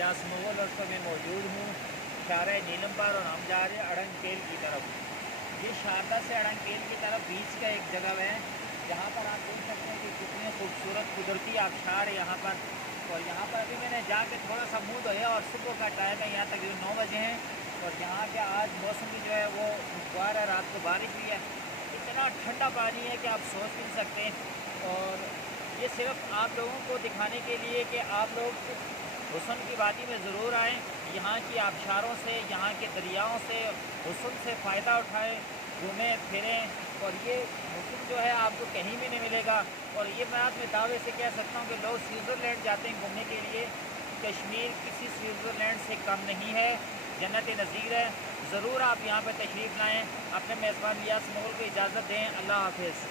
लियास मुगल और मैं मौजूद हूँ शारा नीलम पर और हम जा रहे हैं अड़ंगकेल की तरफ। ये शारदा से अड़ंगकेल की तरफ बीच का एक जगह है जहाँ पर आप देख सकते हैं कि कितने खूबसूरत कुदरती आबशार है यहाँ पर। और यहाँ पर अभी मैंने जाके थोड़ा सा मुँह धोया और सुबह का टाइम है, यहाँ तकरीबन 9 बजे हैं। और यहाँ के आज मौसम भी जो है वो खुशगवार है, रात को बारिश भी है। इतना ठंडा पानी है कि आप सोच नहीं सकते। और ये सिर्फ आप लोगों को दिखाने के लिए कि आप लोग हुस्न की वादी में ज़रूर आएँ, यहाँ की आबशारों से, यहाँ के दरियाओं से, हुस्न से फ़ायदा उठाएँ, घूमें फिरें। और ये हुस्न जो है आपको कहीं भी नहीं मिलेगा। और ये मैं आज में दावे से कह सकता हूँ कि लोग स्विट्ज़रलैंड जाते हैं घूमने के लिए, कश्मीर किसी स्विट्ज़रलैंड से कम नहीं है, जन्नत नज़ीर है। ज़रूर आप यहाँ पर तशरीफ़ लाएँ। अपने मेज़बान लियास मुगल को इजाज़त दें। अल्लाह हाफ़िज़।